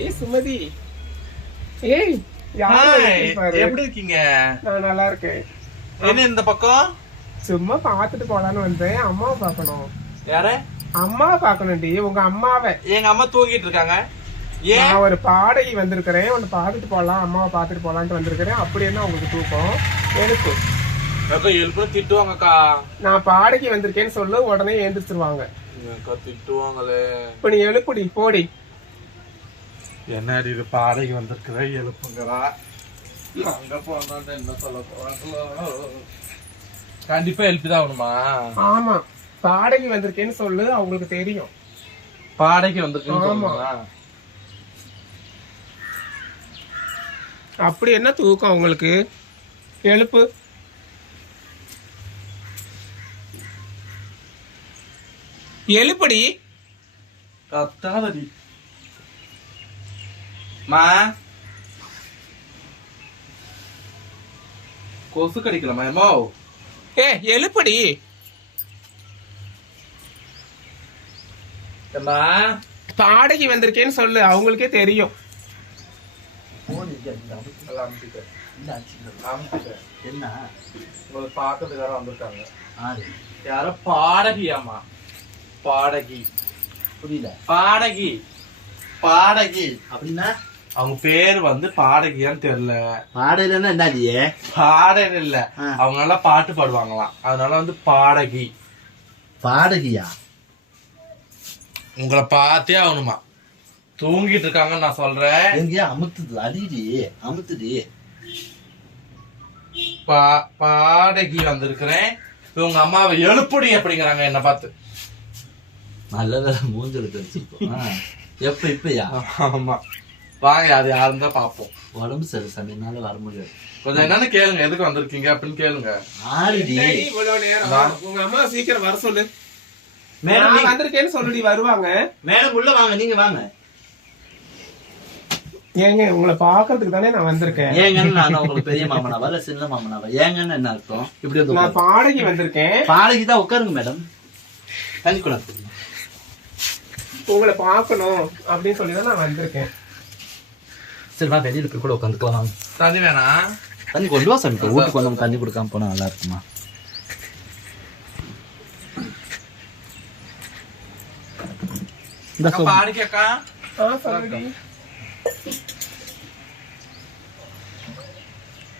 ஏய் சுமதி, ஏய் எப்படி இருக்கீங்க? நான் நல்லா இருக்கேன். என்ன இந்த பக்கம்? சும்மா பாத்துட்டு போலான்னு வந்தேன். அம்மாவை பாக்கணும். யார? அம்மாவை பாக்கணும்டி, உங்க அம்மாவை. எங்க அம்மா தூங்கிட்டு இருக்காங்க. நான் ஒரு பாடகி வந்திருக்கிறேன், உன்னை பாத்துட்டு போலாம், அம்மாவை பாத்துட்டு போலான்ட்டு வந்திருக்கிறேன். அப்படி என்ன உங்களுக்கு தூக்கம்? எழுப்பு. எழுப்பு திட்டுவாங்கக்கா. நான் பாடகி வந்திருக்கேன்னு சொல்லு, உடனே எழுந்திரிச்சிருவாங்க. திட்டுவாங்களே. இப்ப நீ எழுப்புடி, போடி. என்னடி இது பாடகி வந்திருக்கிற, எழுப்புங்கிறா. அங்க போனா என்ன சொல்ல போறாங்களோ. கண்டிப்பா எழுப்பிதான் ஆகணுமா? ஆமா, பாடகி வந்திருக்கேன்னு சொல்லு, அவங்களுக்கு தெரியும். பாடகி வந்திருக்கேன்னு. அப்படி என்ன தூக்கம் உங்களுக்கு? எழுப்பு. எழுப்படி. கத்தாதடி மா. கொசு கடிக்கலாமா? எம்மோ எழுப்படி. பாடகி வந்திருக்கேன்னு சொல்லு, அவங்களுக்கே தெரியும். என்ன உங்களை பாக்கிறதுக்கார வந்திருக்காங்க. யாரோ பாடகியாமா? பாடகி புரியல. பாடகி பாடகி அப்படின்னா அவங்க பேர் வந்து பாடகியான்னு தெரியல. பாடகன்னா என்னடியே? பாடல் இல்ல, அவங்க நல்லா பாட்டு பாடுவாங்களாம், அதனால வந்து பாடகி. பாடகியா? உங்களை பார்த்தே ஆகணுமா? தூங்கிட்டு இருக்காங்கன்னு நான் சொல்றேன். எங்கயா அமுத்துது, அடிடி அமுத்துடி. பாடகி வந்திருக்கிறேன், உங்க அம்மாவை எழுப்புடி அப்படிங்கிறாங்க என்ன பார்த்து. நல்ல வேலை மூஞ்சல் தெரிஞ்சிருக்கோம். எப்ப இப்பயா? ஆமா வாங்க, அது யாருன்னு தான் பாப்போம். உடம்பு சரி சமையனால வர முடியாது. கொஞ்சம் என்னன்னு கேளுங்க, எதுக்கு வந்திருக்கீங்க அப்படின்னு கேளுங்க. ஆடிடி உங்க அம்மா சீக்கிரம் வர சொல்லு. மேடம் வந்திருக்கேன்னு சொல்லுடி, வருவாங்க. மேடம் உள்ள வாங்க, நீங்க வாங்க. ஏங்க உங்களை பாக்குறதுக்கு தானே நான் வந்திருக்கேன். ஏங்கன்னு நான் உங்களுக்கு பெரிய மாமனாவா இல்ல சின்ன மாமனாவா? ஏங்கன்னு என்ன அர்த்தம்? இப்படி வந்து நான் பாடகி வந்திருக்கேன். பாடகி தான் உட்காருங்க மேடம். தண்ணி கூட உங்களை பாக்கணும் அப்படின்னு சொல்லிதான் நான் வந்திருக்கேன். சரி வா, வெளியில போய் கூட உட்காந்துக்கலாம். தண்ணி வேணாம்? தண்ணி கொண்டு வா சாமி. வீட்டுக்கு வந்து தண்ணி கொடுக்காம போனா நல்லா இருக்குமா? பாடகி அக்கா சொல்லுடி.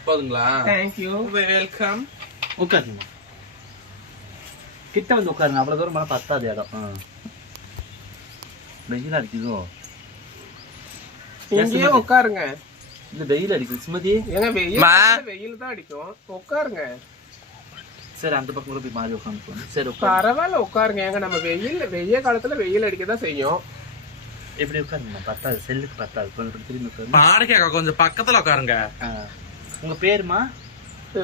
போதுங்களா? Thank you, welcome. உட்காருங்க, கிட்ட வந்து உட்காருங்க. அவ்வளவு தூரம் மேல பத்தாது இடம். வெயில் அடிக்குதோ? இங்கேயே உட்காருங்க. இந்த வெயில் அடிக்குது சுமதி. ஏங்க வெயில் தான் அடிக்கும், உட்காருங்க. சரி அந்த பக்கம் கூட போய் மாறி உட்காந்து. சரி பரவாயில்ல, உட்காருங்க. ஏங்க நம்ம வெயில் காலத்துல வெயில் அடிக்கதான் செய்யும். எப்படி உட்காருங்க? பத்தாது, செல்லுக்கு பத்தாது. கொஞ்சம் திரும்பி உட்காருங்க. பாடகி அக்கா கொஞ்சம் பக்கத்துல உட்காருங்க. உங்க பேருமா?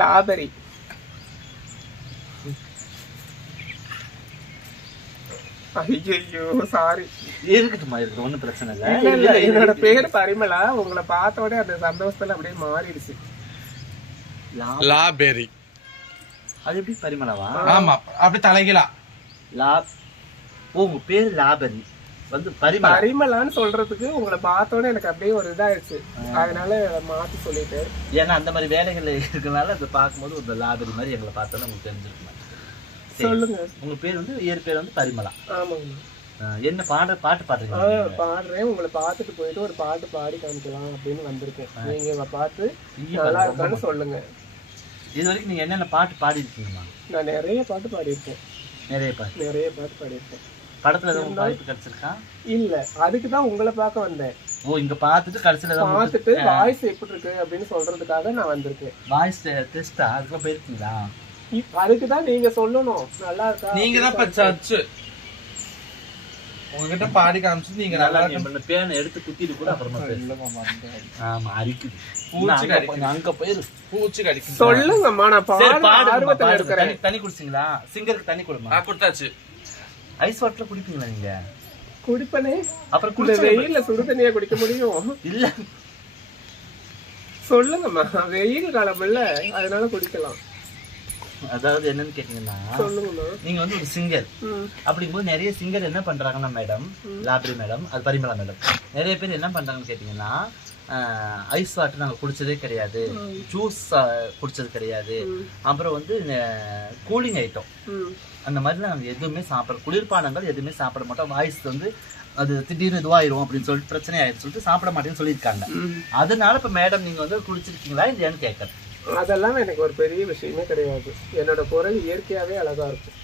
லாபரி. ஐயோ சாரி. இருக்கட்டுமா, இருக்கு, ஒன்னும் பிரச்சனை இல்ல. என்னோட பேரு பரிமளா. உங்களை பார்த்தோட அந்த சந்தோஷத்துல அப்படியே மாறிடுச்சு. லாபெரி. அது எப்படி பரிமளாவா? ஆமா, அப்படி தலைகீழா. உங்க பேரு லாபரி வந்து பரிமளான்னு சொல்றதுக்கு உங்களை பார்த்தோட எனக்கு அப்படியே ஒரு இதாயிடுச்சு, அதனால மாத்தி சொல்லிட்டு. ஏன்னா அந்த மாதிரி வேலைகள் இருக்கனால அதை பார்க்கும்போது ஒரு லாபரி மாதிரி எங்களை பார்த்தோன்னா உங்களுக்கு தெரிஞ்சிருக்குமா? சொல்லுங்க. உங்க பேர் வந்து இயற் பேர் வந்து பரிமளா. ஆமாங்க. என்ன பாட்டு பாடுறீங்க? பாடுறேன். உங்களை பார்த்துட்டு போயிட்டு ஒரு பாட்டு பாடி காமிக்கலாம் அப்படின்னு வந்திருக்கேன். நீங்க பார்த்து நல்லா இருக்கான்னு சொல்லுங்க. இது வரைக்கும் நீங்க என்னென்ன பாட்டு பாடி இருக்கீங்கம்மா? நான் நிறைய பாட்டு பாடியிருக்கேன். நிறைய பாட்டு பாடியிருக்கேன். படத்துல எதுவும் வாய்ப்பு கிடைச்சிருக்கா? இல்ல, அதுக்குதான் உங்களை பார்க்க வந்தேன். ஓ, இங்க பார்த்துட்டு கடைசியில பார்த்துட்டு வாய்ஸ் எப்படி இருக்கு அப்படின்னு சொல்றதுக்காக நான் வந்திருக்கேன். வாய்ஸ் டெஸ்டா அதுக்கு போயிருக்கீங்களா? அதுக்குதான் நீங்க சொல்லணும் நல்லா இருக்கா. நீங்க தான் பச்சாச்சு, உங்ககிட்ட பாடி காமிச்சு நீங்க நல்லா பேனை எடுத்து குத்திட்டு கூட அப்புறமா ஆமா அரிக்குது. அங்க போயிரு, பூச்சி கடிக்கும். சொல்லுங்கம்மா, நான் ஆர்வத்துல இருக்கிறேன். தண்ணி குடிச்சிங்களா? சிங்கருக்கு தண்ணி கொடுமா? கொடுத்தாச்சு. ஐஸ் வாட்டர் குடிப்பீங்களா நீங்க? குடிப்பனே. அப்புறம் வெயில்ல சுடு தண்ணியா குடிக்க முடியும்? இல்ல சொல்லுங்கம்மா, வெயில் காலம் இல்ல, அதனால குடிக்கலாம். அதாவது என்னன்னு கேட்டீங்கன்னா, நீங்க வந்து ஒரு சிங்கர் அப்படிங்கும்போது நிறைய சிங்கர் என்ன பண்றாங்கன்னா மேடம், லாட்ரி மேடம், அது பரிமளா மேடம், நிறைய பேர் என்ன பண்றாங்கன்னு கேட்டீங்கன்னா, ஐஸ் வாட்டர் நாங்கள் குடிச்சதே கிடையாது, ஜூஸ் குடிச்சது கிடையாது, அப்புறம் வந்து கூலிங் ஐட்டம் அந்த மாதிரி நாங்கள் எதுவுமே சாப்பிட, குளிர்பானங்கள் எதுவுமே சாப்பிட மாட்டோம், வாய்ஸ் வந்து அது திடீர்னு இதுவாயிரும் அப்படின்னு சொல்லிட்டு பிரச்சனை ஆயிடும் சொல்லிட்டு சாப்பிட மாட்டேன்னு சொல்லியிருக்காங்க. அதனால இப்ப மேடம் நீங்க வந்து குடிச்சிருக்கீங்களா இல்லையான்னு கேட்கறேன். அதெல்லாம் எனக்கு ஒரு பெரிய விஷயமே கிடையாது. என்னோட குரல் இயற்கையாவே அழகா இருக்கும்.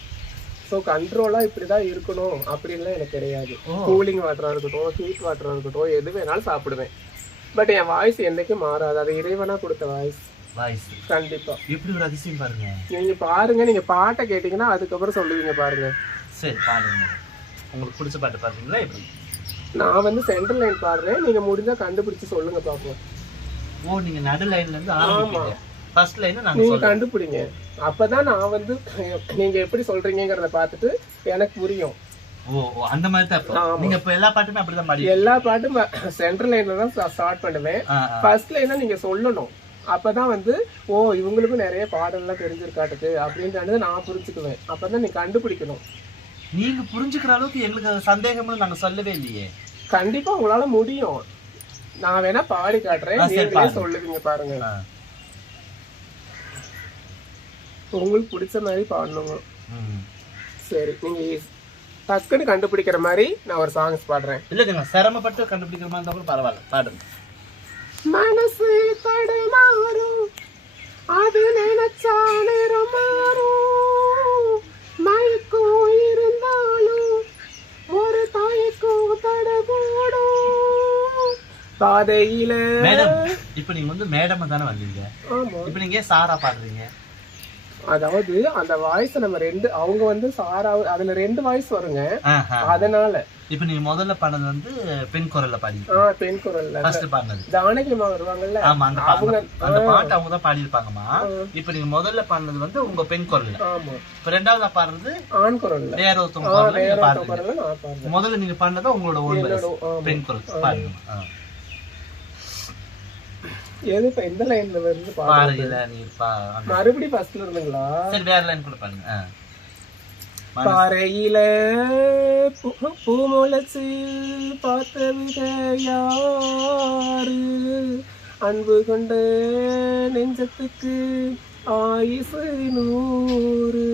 ஸோ கண்ட்ரோலா இப்படிதான் இருக்கணும் அப்படின்லாம் எனக்கு கிடையாது. கூலிங் வாட்டரா இருக்கட்டும், ஹீட் வாட்டரா இருக்கட்டும், எது வேணாலும் சாப்பிடுவேன். பட் என் வாய்ஸ் என்னைக்கும் மாறாது. அது இறைவனா கொடுத்த வாய்ஸ். கண்டிப்பா. எப்படி ஒரு அதிசயம் பாருங்க. நீங்க பாருங்க, நீங்க பாட்டை கேட்டீங்கன்னா அதுக்கப்புறம் சொல்லுவீங்க பாருங்க. சரி பாடுங்க. உங்களுக்கு பிடிச்ச பாட்டு பாடுறீங்களா எப்படி? நான் வந்து சென்ட்ரல் லைன் பாடுறேன், நீங்க முடிஞ்சா கண்டுபிடிச்சு சொல்லுங்க பாப்போம். ஓ, நீங்க நடு லைன்ல இருந்து ஆரம்பிப்பீங்க. ஃபர்ஸ்ட் லைன் நாங்க நீங்க கண்டுபிடிங்க. அப்பதான் நான் வந்து நீங்க எப்படி சொல்றீங்கங்கறத பார்த்துட்டு எனக்கு புரியும். ஓ, அந்த மாதிரி தான். நீங்க இப்ப எல்லா பாட்டுமே அப்படிதான் பாடுவீங்க? எல்லா பாட்டும் சென்ட்ரல் லைன்ல தான் ஸ்டார்ட் பண்ணுவேன். ஃபர்ஸ்ட் லைனா நீங்க சொல்லணும். அப்பதான் வந்து ஓ இவங்களுக்கும் நிறைய பாடல்லாம் தெரிஞ்சிருக்காட்டுக்கு அப்படின்றது நான் புரிஞ்சுக்குவேன். அப்பதான் நீ கண்டுபிடிக்கணும். நீங்க புரிஞ்சுக்கிற அளவுக்கு எங்களுக்கு சந்தேகம்னு நாங்க சொல்லவே இல்லையே. கண்டிப்பா உங்களால முடியும். நான் வேணா பாடி காட்டுறேன், நீங்களே சொல்லுவீங்க பாருங்க. உங்களுக்கு பிடிச்ச மாதிரி பாடணுங்க. சரி, நீங்க டக்குன்னு கண்டுபிடிக்கிற மாதிரி நான் ஒரு சாங்ஸ் பாடுறேன். இல்ல நீங்க சிரமப்பட்டு கண்டுபிடிக்கிற மாதிரி இருந்தா பரவாயில்ல, பாடுங்க. மனசு தடுமாறும், அது நினைச்சா நேரம் மாறும், மயக்கம் இருந்தாலும் ஒரு தாய்க்கும் தடபோடும் பாதையில. மேடம், இப்ப நீங்க வந்து மேடம் தானே வந்தீங்க. இப்ப நீங்க சாரா பாடுறீங்க. அதாவது அந்த வாய்ஸ் நம்ம ரெண்டு, அவங்க வந்து சாரா, அதுல ரெண்டு வாய்ஸ் வருங்க. அதனால இப்ப நீங்க முதல்ல பாடுறது வந்து பெண் குரல்ல பாடிங்க. பெண் குரல்ல ஃபர்ஸ்ட் பாடுனது ஜானகி அம்மா வருவாங்கல்ல. ஆமா, அந்த பாட்டு அவங்க தான் பாடி இருப்பாங்கம்மா. இப்ப நீங்க முதல்ல பாடுனது வந்து உங்க பெண் குரல்ல. ஆமா. இப்ப ரெண்டாவதா பாடுறது ஆண் குரல்ல. வேற ஒருத்தவங்க பாடுறீங்க. முதல்ல நீங்க பாடுனது உங்களோட ஓன் பெண் குரல் பாடுங்க. எது இப்ப எந்த லைன்ல வந்து பாருங்க. மறுபடியும் ஃபர்ஸ்ட்ல இருந்துங்களா? சரி, வேற லைன் கூட பாருங்க. பாறையில பூமுளைச்சு பார்த்தவித யாரு, அன்பு கொண்ட நெஞ்சத்துக்கு ஆயுசு 100,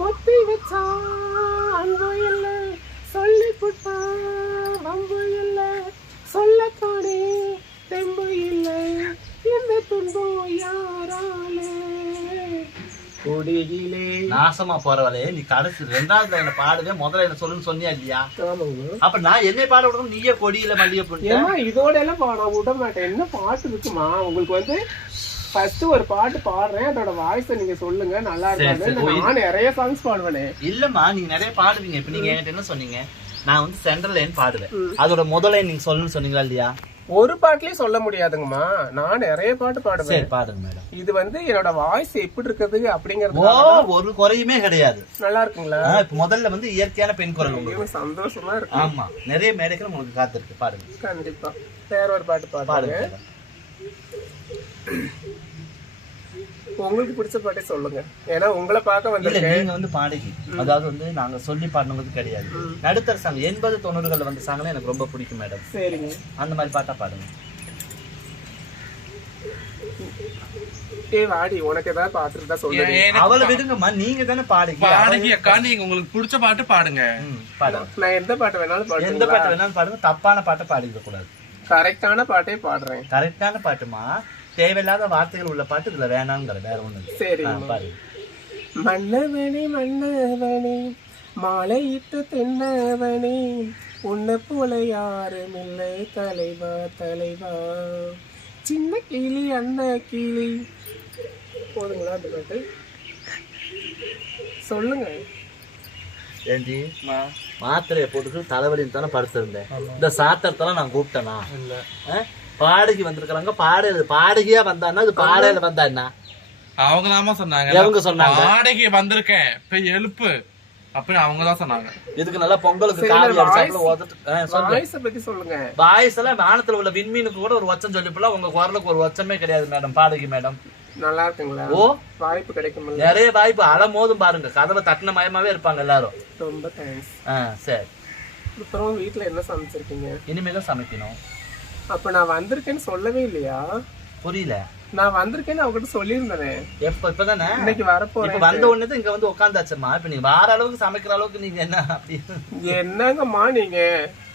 பொத்தி வச்சா அன்பு இல்லை, சொல்லி புட்டா வம்பு இல்லை, சொல்லத்தானே தெம்பு இல்லை, இந்த துன்பம் யாராலே கொடியிலே. நாசமா போறவளே, நீ கடைசி ரெண்டாவது லைன்ல பாடுவே, முதல்ல என்ன சொல்லுன்னு சொன்னியா இல்லையா? அப்ப நான் என்னை பாட விடணும், நீயே கொடியில மல்லிகை போட்டு இதோட எல்லாம் நான் விட மாட்டேன். என்ன பாட்டு இருக்குமா உங்களுக்கு வந்து? ஃபர்ஸ்ட் ஒரு பாட்டு பாடுறேன், அதோட வாய்ஸ் நீங்க சொல்லுங்க, நல்லா இருக்கு. நான் நிறைய சாங்ஸ் பாடுவேனே. இல்லம்மா, நீங்க நிறைய பாடுவீங்க. இப்ப நீங்க என்கிட்ட என்ன சொன்னீங்க, நான் வந்து சென்ட்ரல் லைன் பாடுவேன், அதோட முதல் லைன் நீங்க சொல்லணும்னு சொன்னீங்களா இல்லையா? ஒரு பாட்டுலயும் சொல்ல முடியாதுங்கம்மா, நான் நிறைய பாட்டு பாடுவேன். பாடுங்க மேடம். இது வந்து என்னோட வாய்ஸ் எப்படி இருக்குது அப்படிங்கறது ஒரு குறையுமே கிடையாது. நல்லா இருக்குங்களா? இப்ப முதல்ல வந்து இயற்கையான பெண் குரல் உங்களுக்கு சந்தோஷமா இருக்கு. ஆமா, நிறைய மேடைகள் உங்களுக்கு காத்திருக்கு, பாருங்க. கண்டிப்பா வேற ஒரு பாட்டு பாடுங்க. உங்களுக்கு பிடிச்ச பாட்டே சொல்லுங்க, ஏன்னா உங்களை பார்க்க வந்து நீங்க வந்து பாடகி. அதாவது வந்து நாங்க சொல்லி பாடுனது கிடையாது, நடுத்தர சாங் 80-90களில் வந்த சாங்லாம் எனக்கு ரொம்ப பிடிக்கும் மேடம். சரிங்க, அந்த மாதிரி பாட்டா பாடுங்க. வாடி, உனக்கு ஏதாவது பாட்டு இருந்தா சொல்லுங்க. அவளை விடுங்கம்மா, நீங்க தானே பாடுங்க. பாடகி அக்கா, நீங்க உங்களுக்கு பிடிச்ச பாட்டு பாடுங்க. நான் எந்த பாட்டு வேணாலும் பாடுங்க. எந்த பாட்டு வேணாலும் பாடுங்க, தப்பான பாட்டை பாடிக்க கூடாது. கரெக்டான பாட்டே பாடுறேன். கரெக்டான பாட்டுமா, தேவையில்லாத வார்த்தைகள் உள்ள பாட்டு இதுல வேணாங்கிற, வேற ஒண்ணு. சரி பாரு. மன்னவனே மன்னவனே மாலையிட்டு தென்னவனே, உன்னை போல யாரும் இல்லை தலைவா தலைவா, சின்ன கிளி அண்ண கிளி. போதுங்களா அந்த பாட்டு? சொல்லுங்க. ஏண்டி மாத்திரையை போட்டுட்டு தலைவலின்னு தானே படுத்திருந்தேன், இந்த சாத்திரத்தெல்லாம் நான் கூப்பிட்டேனா? பாடகி வந்திருக்காங்க, பாடகியா வந்தான்னா அது பாடையில வந்தா என்ன? அவங்க தான் சொன்னாங்க. அவங்க சொன்னாங்க பாடகி வந்திருக்கேன் போய் எழுப்பு அப்படி அவங்க தான் சொன்னாங்க. இதுக்கு நல்லா பொங்கலுக்கு பத்தி சொல்லுங்க. வாய்ஸ் எல்லாம் வானத்துல உள்ள விண்மீனுக்கு கூட ஒரு வச்சம் சொல்லிப்பலாம், உங்க குரலுக்கு ஒரு வச்சமே கிடையாது மேடம். பாடகி மேடம், நல்லா இருக்குங்களா? ஓ வாய்ப்பு கிடைக்கும்ல? நிறைய வாய்ப்பு. அலமோதும் பாருங்க, கதவை தட்டின மயமாவே இருப்பாங்க எல்லாரும். ரொம்ப தேங்க்ஸ். சரி. அப்புறம் வீட்டுல என்ன சமைச்சிருக்கீங்க? இனிமேதான் சமைக்கணும். அப்ப நான் வந்திருக்கேன்னு சொல்லவே இல்லையா? புரியல. நான் வந்திருக்கேன்னு அவகிட்ட சொல்லியிருந்தேன். இப்பதானே இன்னைக்கு வரப்போறேன். இப்ப வந்த உடனே இங்க வந்து உட்காந்தாச்சம்மா. இப்ப நீங்க வார அளவுக்கு சமைக்கிற அளவுக்கு நீங்க என்ன அப்படி என்னங்கம்மா நீங்க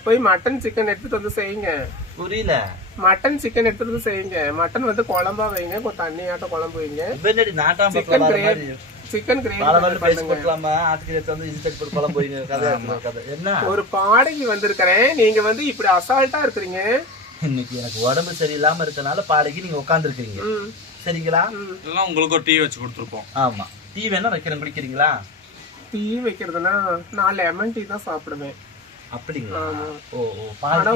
போய் மட்டன் சிக்கன் எடுத்துட்டு வந்து செய்யுங்க. புரியல. மட்டன் சிக்கன் எடுத்துட்டு வந்து செய்யுங்க. மட்டன் வந்து குழம்பா வைங்க, கொஞ்சம் தண்ணியாட்ட குழம்பு வைங்க. சிக்கன் கிரேவி ஒரு பாடகி வந்திருக்கிறேன், நீங்க வந்து இப்படி அசால்ட்டா இருக்கிறீங்க. இன்னைக்கு எனக்கு உடம்பு சரியில்லாம இருக்கனால பாடகி நீங்க உட்கார்ந்து இருக்கீங்க. சரிங்களா? உங்களுக்கு ஒரு டீ வச்சு கொடுத்துருப்போம். ஆமா, டீ வேணா வைக்கிறேன், குடிக்கிறீங்களா? டீ வைக்கிறதுனா நான் லெமன் டீ தான் சாப்பிடுவேன். அப்படிங்களா? ஆனா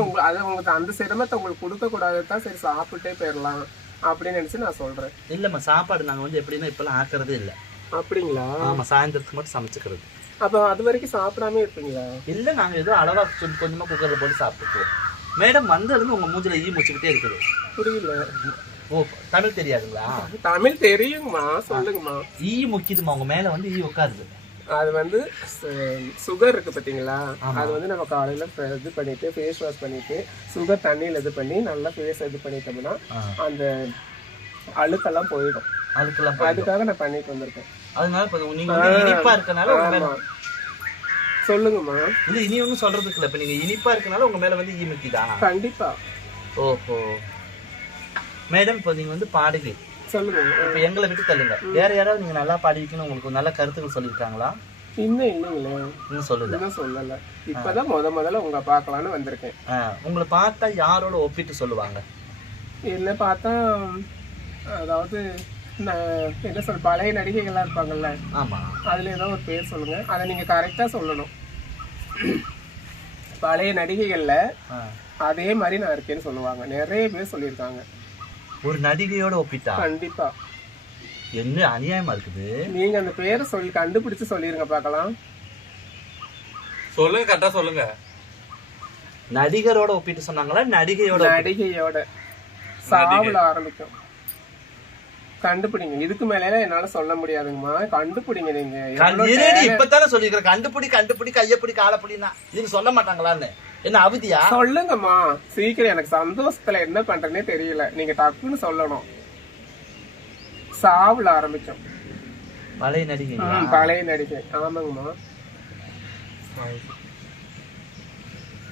உங்களுக்கு அந்த சிரமத்தை உங்களுக்கு கொடுக்க கூடாதுதான், சரி சாப்பிட்டே போயிடலாம் அப்படின்னு நினைச்சு நான் சொல்றேன். இல்லம்மா, சாப்பாடு நாங்க வந்து எப்படின்னா இப்பெல்லாம் ஆக்குறதே இல்ல. அப்படிங்களா? ஆமா, சாயந்தரத்துக்கு மட்டும் சமைச்சுக்கிறது. அப்ப அது வரைக்கும் சாப்பிடாம இருப்பீங்களா? இல்ல, நாங்க ஏதோ அளவா கொஞ்சமா குக்கர்ல போட்டு சாப்பிட்டுக்குவோம். மேடம் வந்ததுன்னு உங்க மூஞ்சில ஈ முச்சுக்கிட்டே இருக்குது. புரியல. ஓ, தமிழ் தெரியாதுங்களா? தமிழ் தெரியுமா, சொல்லுங்கம்மா. ஈ முக்கியதுமா, உங்க மேல வந்து ஈ உட்காருது. அது வந்து சுகர் இருக்கு பாத்தீங்களா, அது வந்து நம்ம காலையில இது பண்ணிட்டு ஃபேஸ் வாஷ் பண்ணிட்டு சுகர் தண்ணியில இது பண்ணி நல்லா ஃபேஸ் இது பண்ணிட்டோம்னா அந்த அழுக்கெல்லாம் போயிடும். அதுக்காக நான் பண்ணிட்டு வந்திருக்கேன். அதனால நீங்க வந்து இனிப்பா இருக்கனால சொல்லுங்கம்மா. இல்ல இனி ஒன்னும் சொல்றதுக்கு இல்ல. இப்ப நீங்க இனிப்பா இருக்கனால உங்க மேல வந்து ஈ முக்கிதா? கண்டிப்பா. ஓஹோ மேடம், இப்போ நீங்க வந்து பாடுகை சொல்லுங்க. இப்ப எங்களை விட்டு தள்ளுங்க, வேற யாராவது நீங்க நல்லா பாடிக்கணும் உங்களுக்கு நல்ல கருத்துக்கள் சொல்லிருக்காங்களா? இன்னும் இல்லைங்களே. இன்னும் சொல்லல. இப்பதான் முதல்ல உங்களை பார்க்கலான்னு வந்திருக்கேன். உங்களை பார்த்தா யாரோட ஒப்பிட்டு சொல்லுவாங்க? என்ன பார்த்தா, அதாவது என்ன சொல்ல, பழைய நடிகைகள்லாம் இருப்பாங்கல்ல, ஆமா, அதுல ஏதாவது ஒரு பேர் சொல்லுங்க, அதை நீங்க கரெக்டா சொல்லணும். பழைய நடிகைகள்ல அதே மாதிரி நான் இருக்கேன்னு சொல்லுவாங்க. நிறைய பேர் சொல்லியிருக்காங்க. ஒரு நடிகையோட ஒப்பிட்டா? கண்டிப்பா. என்ன அநியாயமா இருக்குது. நீங்க அந்த பேரை சொல்லி கண்டுபிடிச்சு சொல்லிருங்க பார்க்கலாம். சொல்லுங்க, கரெக்டா சொல்லுங்க. நடிகரோட ஒப்பிட்டு சொன்னாங்களா? நடிகையோட சாவுல ஆரம்பிக்கும். கண்டுபிடிங்க. இதுக்கு மேல என்னால சொல்ல முடியாதுங்கம்மா. கண்டுபிடிங்க. நீங்க இப்பதானே சொல்லிருக்க, கண்டுபிடி கையப்பிடி காலப்பிடினா இது சொல்ல மாட்டாங்களான்னு. என்ன அவதியா? சொல்லுங்கம்மா சீக்கிரம். எனக்கு சந்தோஷத்துல என்ன பண்றேன்னே தெரியல. நீங்க டக்குன்னு சொல்லணும். சாவுல ஆரம்பிக்கும். பழைய நடிகை? பழைய நடிகை. ஆமாங்கம்மா.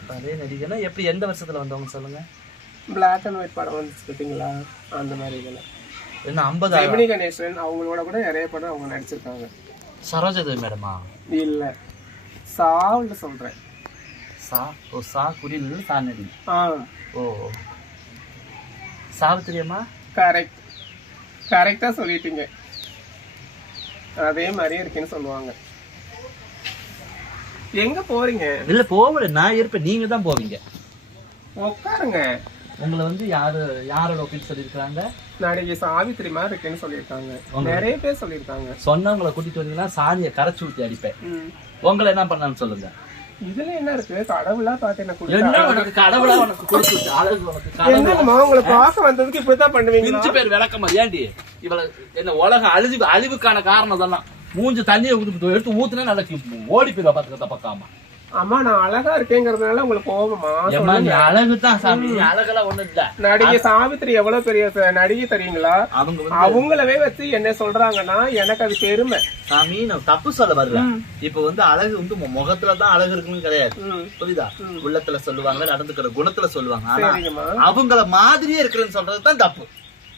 பழைய நடிகைனா எப்படி, எந்த வருஷத்துல வந்தவங்க சொல்லுங்க? பிளாக் அண்ட் ஒயிட் படம் வந்துச்சு பாத்தீங்களா, அந்த மாதிரி இதெல்லாம். என்ன 50? ஜெமினி கணேசன் அவங்களோட கூட நிறைய படம் அவங்க நடிச்சிருக்காங்க. சரோஜாதேவி மேடமா? இல்ல, சாவுல சொல்றேன். சா குறியில சா நடி. ஓ, சாவித்திரியம்மா? கரெக்டா சொல்லிட்டீங்க. அதே மாதிரியே இருக்குன்னு சொல்லுவாங்க. எங்க போறீங்க? இல்ல போவல, நான் இருப்பேன், நீங்க தான் போவீங்க. உட்காருங்க. உங்களை வந்து யாரோட ஒப்பிட்டு சொல்லிருக்காங்க? நடிகை சாவித்திரி மாதிரி இருக்குன்னு சொல்லியிருக்காங்க. நிறைய பேர் சொல்லியிருக்காங்க. சொன்னவங்களை கூட்டிட்டு வந்தீங்கன்னா சாணியை கரைச்சு ஊத்தி அடிப்பேன். உங்களை என்ன பண்ணான்னு சொல்லுங்க. இதுல என்ன இருக்கு? கடவுளா பாத்தேன். கடவுளா உனக்கு கொடுத்து அழகு உங்களை பார்க்க வந்ததுக்கு இப்படிதான் பண்ணுவீங்க. 5 பேர் விளக்கமா ஏண்டி இவ்வளவு என்ன உலகம் அழிவுக்கான காரணம் அதெல்லாம். மூஞ்சு தண்ணியை எடுத்து ஊத்துனா நல்லா ஓடி போயிடுவா பாத்துக்கிறத பக்காம. அம்மா நான் அழகா இருக்கேங்கிறதுனால உங்களுக்கு கோபமா? அழகுதான் சாமி, அழகெல்லாம் ஒண்ணு இல்ல. நடிகை சாவித்திரி எவ்வளவு பெரிய நடிகை தெரியுங்களா? அவங்களவே வச்சு என்ன சொல்றாங்கன்னா எனக்கு அது பெருமை. சாமி நான் தப்பு சொல்ல வரல. இப்ப வந்து அழகு வந்து முகத்துலதான் அழகு இருக்குன்னு கிடையாது, புரியுதா? உள்ளத்துல சொல்லுவாங்க, நடந்துக்கிற குணத்துல சொல்லுவாங்க. ஆனா அவங்கள மாதிரியே இருக்கிறேன்னு சொல்றதுதான் தப்பு.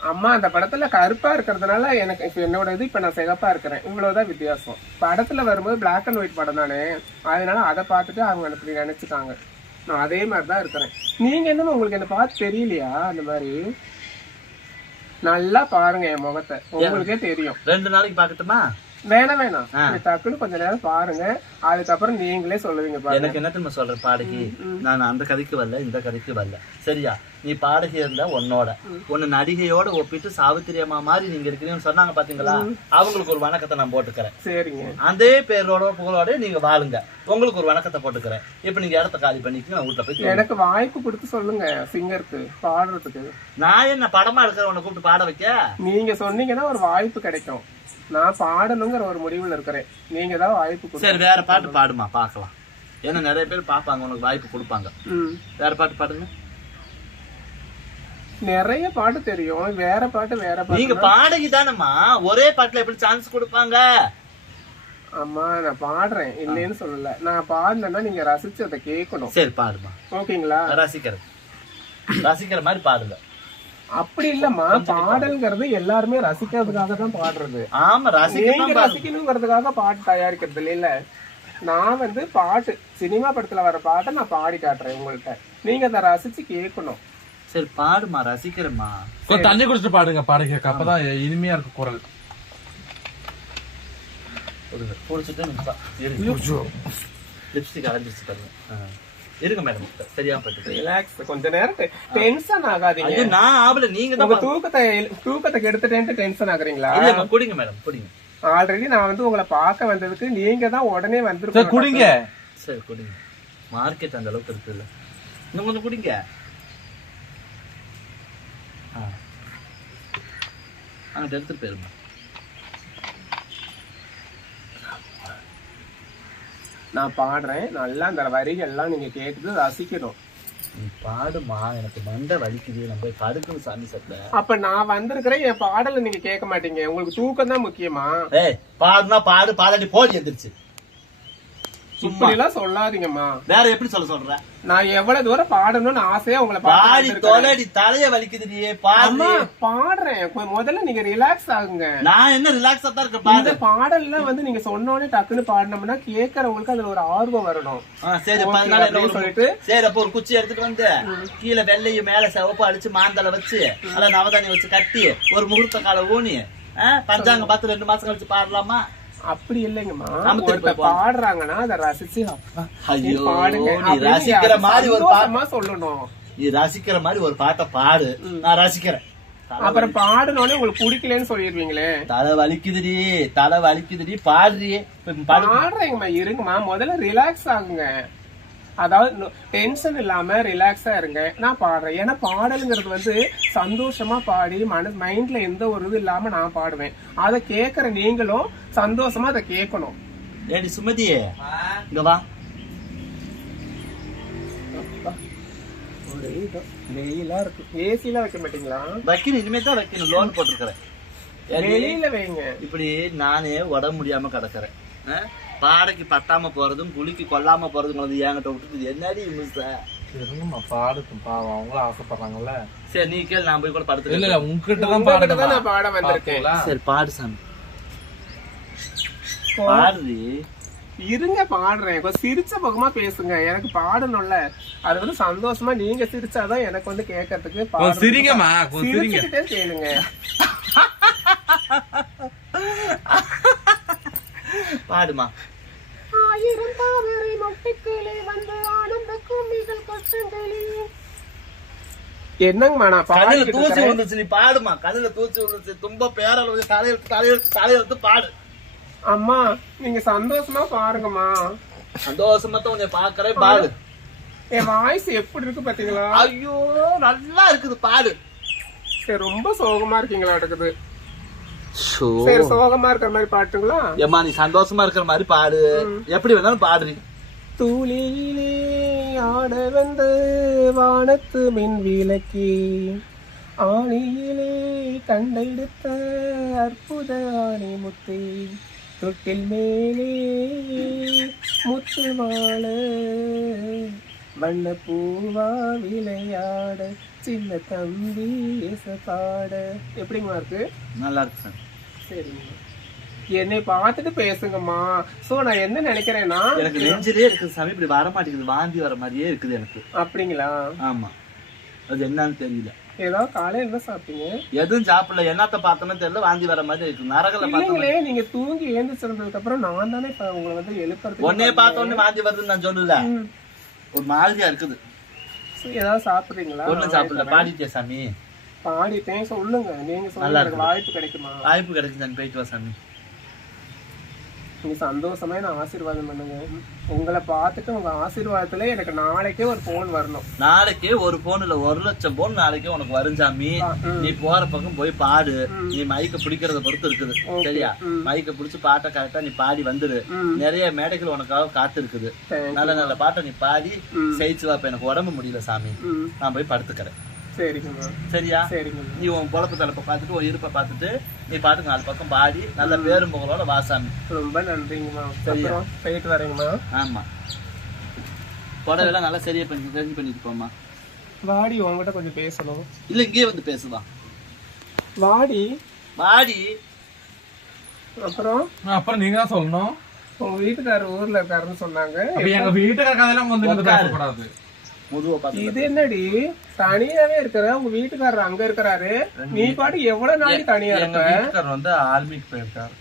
அம்மா அந்த படத்துல கருப்பா இருக்கிறதுனால எனக்கு இப்ப என்னோட இது இப்ப நான் சிகப்பா இருக்கிறேன், இவ்வளவுதான் வித்தியாசம். படத்துல வரும்போது பிளாக் அண்ட் ஒயிட் படம் தானே, அதனால அதை பார்த்துட்டு அவங்க அப்படி நினைச்சுட்டாங்க. நான் அதே மாதிரிதான் இருக்கிறேன். நீங்க என்னமோ உங்களுக்கு என்ன பார்த்து தெரியலையா? அந்த மாதிரி நல்லா பாருங்க என் முகத்தை, உங்களுக்கே தெரியும். 2 நாளைக்கு பாக்கட்டுமா? வேணாம் டக்குன்னு கொஞ்ச நேரம் பாருங்க, அதுக்கப்புறம் நீங்களே சொல்லுவீங்க. எனக்கு என்ன தெரியுமா சொல்ற பாடகி, நான் அந்த கதைக்கு வரல, இந்த கதைக்கு வரல, சரியா? நீ பாடகி இருந்தா உன்னு நடிகையோட ஒப்பிட்டு சாவித்திரி அம்மா மாதிரி நீங்க இருக்கிறீங்கன்னு சொன்னாங்க பாத்தீங்களா? அவங்களுக்கு ஒரு வணக்கத்தை நான் போட்டுக்கிறேன். சரிங்க. அதே பேரோட புகழோட நீங்க வாழுங்க, உங்களுக்கு ஒரு வணக்கத்தை போட்டுக்கிறேன். இப்ப நீங்க இடத்த காலி பண்ணிக்க, நான் வீட்டுல போய் எனக்கு வாய்ப்பு கொடுத்து சொல்லுங்க சிங்கருக்கு பாடுறதுக்கு. நான் என்ன படமா இருக்கிற உன்னை கூப்பிட்டு பாட வைக்க? நீங்க சொன்னீங்கன்னா ஒரு வாய்ப்பு கிடைக்கும். நான் பாடணுங்கிற ஒரு முடிவுல இருக்கிறேன், நீங்க தான் வாய்ப்பு. சரி, வேற பாட்டு பாடுமா பாக்கலாம். ஏன்னா நிறைய பேர் பாப்பாங்க, உனக்கு வாய்ப்பு கொடுப்பாங்க. வேற பாட்டு பாடுங்க. நிறைய பாட்டு தெரியும், வேற பாட்டு. நீங்க பாடகி தானம்மா, ஒரே பாட்டுல எப்படி சான்ஸ் கொடுப்பாங்க? அம்மா நான் பாடுறேன், இல்லைன்னு சொல்லல. நான் பாடுனா நீங்க ரசிச்சு அதை கேட்கணும். சரி பாடுமா. ஓகேங்களா? ரசிக்கிற மாதிரி பாடுங்க. அப்படி இல்லம்மா, பாடல்ங்கிறது எல்லாருமே ரசிக்கிறதுக்காக தான் பாடுறது. ஆமா, நீங்க ரசிக்கணுங்கிறதுக்காக பாட்டு தயாரிக்கிறது இல்ல. நான் பாட்டு சினிமா படத்துல வர பாட்டை நான் பாடி காட்டுறேன் உங்கள்கிட்ட, நீங்க அதை ரசிச்சு கேட்கணும். சரி பாடுமா, ரசிக்கிறேம்மா. கொஞ்சம் தண்ணி குடிச்சிட்டு பாடுங்க, பாடுங்க, அப்பதான் இனிமையா இருக்கு குரல். லிப்ஸ்டிக் அரைஞ்சிச்சு பாருங்க. இருங்க மேடம், சரியா பட்டு ரிலாக்ஸ், கொஞ்ச நேரம் டென்ஷன் ஆகாதீங்க. நான் ஆவல, நீங்க தான் தூக்கத்தை கெடுத்துட்டேன்ட்டு டென்ஷன் ஆகுறீங்களா? குடிங்க மேடம், குடிங்க. ஆல்ரெடி நான் உங்களை பார்க்க வந்ததுக்கு நீங்க தான் உடனே வந்துருக்கீங்க. குடிங்க. சரி குடிங்க, மார்க்கெட் அந்த அளவுக்கு இருக்குல்ல, இன்னும் கொஞ்சம் குடிங்க. அங்க எடுத்துட்டு போயிருங்க. நான் பாடுறேன், நல்லா அந்த வரிகள்லாம் நீங்க கேட்டு ரசிக்கணும். பாடுமா, எனக்கு மண்டை வலிக்குது, நம்ம போய் படுக்கணும் சாமி சத்த. அப்ப நான் வந்திருக்கிறேன், என் பாடல நீங்க கேட்க மாட்டீங்க, உங்களுக்கு தூக்கம் தான் முக்கியமா? பாடுனா பாடு, பாடாட்டி போடி எந்திரிச்சு. இப்படி எல்லாம் சொல்லாதீங்கம்மா. வேற எப்படி சொல்ற? நான் எவ்வளவு தூரம் பாடணும்னு ஆசையா உங்களை பாடி தொலைடி, தலைய வலிக்குது. பாடுறேன், முதல்ல நீங்க ரிலாக்ஸ் ஆகுங்க. நான் என்ன ரிலாக்ஸா தான் இருக்க? இந்த பாடல்ல நீங்க சொன்னோடனே டக்குன்னு பாடினோம்னா கேட்கறவங்களுக்கு அதுல ஒரு ஆர்வம் வரணும். சரி சொல்லிட்டு, சரி அப்ப ஒரு குச்சி எடுத்துட்டு வந்து கீழே வெள்ளையும் மேல சிவப்பு அடிச்சு மாந்தலை வச்சு அத நவதானி வச்சு கட்டி ஒரு முகூர்த்த கால ஊனி பஞ்சாங்க பார்த்து 2 மாசம் கழிச்சு பாடலாமா? அப்படி இல்லைங்கம்மா, பாடுறாங்கன்னா அதை ரசிச்சு ரசிக்கிற மாதிரி ஒரு பாட்டமா சொல்லணும். நீ ரசிக்கிற மாதிரி ஒரு பாட்டை பாடு, நான் ரசிக்கிறேன். அப்புறம் பாடுனோடனே உங்களுக்கு பிடிக்கலன்னு சொல்லிடுவீங்களே. தலை வலிக்குதுடி பாடுறியே. பாடுறீங்கம்மா, இருங்கம்மா, முதல்ல ரிலாக்ஸ் ஆகுங்க. அதாவது டென்ஷன் இல்லாம ரிலாக்ஸா இருங்க. நான் பாடுறேன், ஏன்னா பாடலுங்கிறது சந்தோஷமா பாடி மைண்ட்ல எந்த ஒரு இது இல்லாம நான் பாடுவேன். அதை கேட்கற நீங்களும் சந்தோஷமா அதை கேட்கணும். ஏடி சுமதியே, இங்க வா. வெயிலா இருக்கு, ஏசிலாம் வைக்க மாட்டீங்களா? வைக்கணும், இனிமே தான் வைக்கணும், லோன் போட்டிருக்கிறேன். வெளியில வைங்க. இப்படி நானே உடம்பு முடியாம கிடக்குறேன். பாடைக்கு பட்டாம போறதும் குளிக்கு கொல்லாம போறதும் என்கிட்ட விட்டுட்டு என்னடி பாடுக்கும் பாவம், அவங்களும் ஆசைப்படுறாங்கல்ல. சரி நீ கேளு, நான் போய் கூட படுத்து. இல்ல உங்ககிட்டதான் பாட வந்திருக்கேன். சரி பாடு சாமி, பாடுறி. இருங்க பாடுறேன், கொஞ்சம் சிரிச்ச பக்கமா பேசுங்க, எனக்கு பாடணும்ல. அது சந்தோஷமா நீங்க சிரிச்சாதான் எனக்கு கேட்கறதுக்கு. சிரிங்கம்மா, சிரிச்சுக்கிட்டே கேளுங்க. பாடுமா. என்னங்கம்மா நான் கண்ணுல தூசி விழுந்துச்சு, நீ பாடுமா. கண்ணுல தூசி விழுந்துச்சு, தும்ப பேரளவு தலையெழுத்து பாடு. அம்மா நீங்க சந்தோஷமா பாருங்கம்மா. சந்தோஷமா தான் உன்னை பாக்குறேன், பாடு. என் வாய்ஸ் எப்படி இருக்கு பாத்தீங்களா? ஐயோ நல்லா இருக்குது, பாடு. சரி, ரொம்ப சோகமா இருக்கீங்களா? இருக்குது. சரி, சோகமா இருக்கிற மாதிரி பாட்டுங்களா? ஏமா நீ சந்தோஷமா இருக்கிற மாதிரி பாடு, எப்படி வேணாலும் பாடுறீ. துளியிலே ஆட வந்த வானத்து மின் விளக்கி, ஆணியிலே கண்டெடுத்த அற்புத ஆணி முத்தே, தொட்டில் மேலே முத்து மால வண்ண பூவா விளையாட, சின்ன தம்பி பாட. எப்படிங்கம்மா இருக்கு? நல்லா இருக்கு சார். சரிங்க, என்னை பார்த்துட்டு பேசுங்கம்மா. சோ நான் என்ன நினைக்கிறேன்னா, எனக்கு நெஞ்சிலே இருக்குது சாமி, இப்படி வர மாட்டேங்குது, வாந்தி வர மாதிரியே இருக்குது எனக்கு. அப்படிங்களா? ஆமா, அது என்னன்னு தெரியல. ஏதோ காலையில என்ன சாப்பிட்டீங்க? எதுவும் சாப்பிடல. என்னத்த பார்த்தோன்னு தெரியல, வாந்தி வர மாதிரி இருக்கு. நரகல இல்லைங்களே, நீங்க தூங்கி எழுந்திருச்சதுக்கு அப்புறம் நான் தானே உங்களை வந்து எழுப்புறது. உடனே பார்த்த உடனே வாந்தி வருதுன்னு நான் சொல்லல. ஒரு மாதிரியா இருக்குது. ஏதாவது சாப்பிடுறீங்களா? ஒண்ணும் சாப்பிடல. பாடிட்டே சாமி. பாடிட்டேன். சொல்லுங்க, நீங்க சொல்லுங்க. வாய்ப்பு கிடைக்குமா? வாய்ப்பு கிடைக்குது, போயிட்டு வா சாமி. நீங்க சந்தோஷமா நான் ஆசீர்வாதம் பண்ணுங்க. உங்களை பார்த்துட்டு உங்க ஆசீர்வாதத்துல எனக்கு நாளைக்கே ஒரு போன் வரணும். நாளைக்கே ஒரு போன் இல்ல 1,00,000 போன் நாளைக்கே உனக்கு வரும் சாமி. நீ போற பக்கம் போய் பாடு. நீ மைக்க பிடிக்கிறத பொறுத்து இருக்குது. சரியா? மைக்க பிடிச்சு பாட்டை கரெக்டா நீ பாடி வந்துரு. நிறைய மேடைகள் உனக்காக காத்து இருக்குது. நல்ல நல்ல பாட்டை நீ பாடி செய்ச்சு வா. எனக்கு உடம்பு முடியல சாமி, நான் போய் படுத்துக்கிறேன். சரியா? நீ உன் பொழப்பு தலைப்ப பார்த்துட்டு உன் இருப்ப பார்த்துட்டு நீ பாட்டுக்கு 4 பக்கம் பாடி நல்ல பேரும் புகழோட வாசாமி. ரொம்ப நன்றிங்கம்மா. போயிட்டு வரேங்கம்மா. ஆமா, புடவைலாம் நல்லா சரியா பண்ணிட்டு போமா. வாடி, உங்ககிட்ட கொஞ்சம் பேசணும். இல்ல இங்கே வந்து பேசுவா. வாடி வாடி. அப்புறம் நீங்க தான் சொல்லணும். உங்க வீட்டுக்காரர் ஊர்ல இருக்காருன்னு சொன்னாங்க. எங்க வீட்டுக்கார கதையெல்லாம் வந்து பேசக்கூடாது. இது என்னடி தனியாவே இருக்கிற? உங்க வீட்டுக்காரர் அங்க இருக்கிறாரு, நீ பாட்டு எவ்வளவு நாளைக்கு தனியா இருக்க? வீட்டுக்காரர் வந்து ஆர்மிக்கு போயிருக்காரு.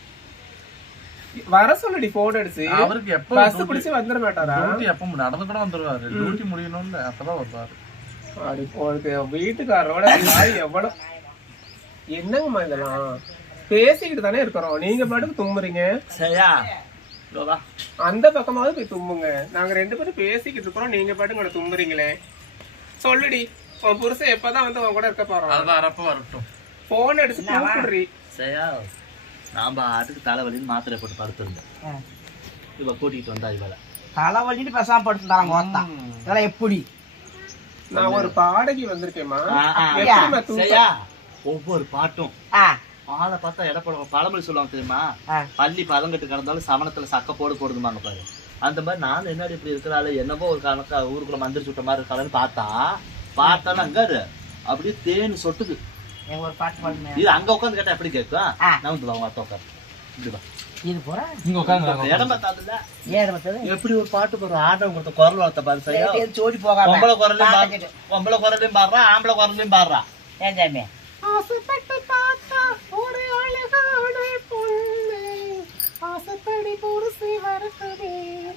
வர சொல்லுடி போன் அடிச்சு. அவருக்கு எப்ப பஸ் பிடிச்சு வந்துட மாட்டாரா? எப்ப நடந்து கூட வந்துருவாரு. டியூட்டி முடியணும்ல, அப்பதான் வருவாரு. அப்படி உனக்கு வீட்டுக்காரரோட எவ்வளவு என்னங்கம்மா இதெல்லாம்? பேசிக்கிட்டு தானே இருக்கிறோம், நீங்க பாட்டுக்கு தும்முறீங்க. சரியா? அந்த பக்கமாவது போய் தும்புங்க. நாங்க 2 பேரும் பேசிக்கிட்டு இருக்கிறோம், நீங்க பாட்டுங்க தும்புறீங்களே. சொல்லுடி, உன் புருஷன் எப்பதான் வந்து உன் கூட இருக்க போறோம்? வரட்டும். போன் அடிச்சு கூப்பிடுறீ. சரியா? நாம அதுக்கு தலைவலின்னு மாத்திரை போட்டு படுத்திருந்தேன். இவ கூட்டிட்டு வந்தா இவளை தலைவலின்னு பேசாம படுத்துட்டாங்க. இதெல்லாம் எப்படி? நான் ஒரு பாடகி வந்திருக்கேம்மா. சரியா? ஒவ்வொரு பாட்டும் ஆளை பார்த்தா எடப்பட பழமொழி சொல்லுவாங்க தெரியுமா? பள்ளி பதங்கட்டு கிடந்தாலும் சமணத்துல சக்க போடுதுமாங்க பாரு. அந்த மாதிரி நானும் என்னடி இப்படி இருக்கிறாள், என்னவோ ஒரு கணக்கா ஊருக்குள்ள மந்திரிச்சு விட்ட மாதிரி இருக்காளன்னு பார்த்தாலும் அங்க அப்படியே தேன் சொட்டுது. ஒரு பாட்டு பாடுங்க. இது அங்க உட்காந்து கேட்டா எப்படி கேட்கும்? நான் வந்து அவங்க அத்தை உட்காந்து இடம் பார்த்தாதுல்ல எப்படி ஒரு பாட்டு போடுற ஆட்டவங்க குரல் வளர்த்த பாரு. சரியா? சோடி போகாம பொம்பளை குரலையும் பாடுறா, ஆம்பளை குரலையும் பாடுறா. ஏன் சாமி? ஆசைப்பட்டு பார்த்தா ஒரு அழகான பொண்ணு, ஆசைப்படி புருஷி வரக்குதே.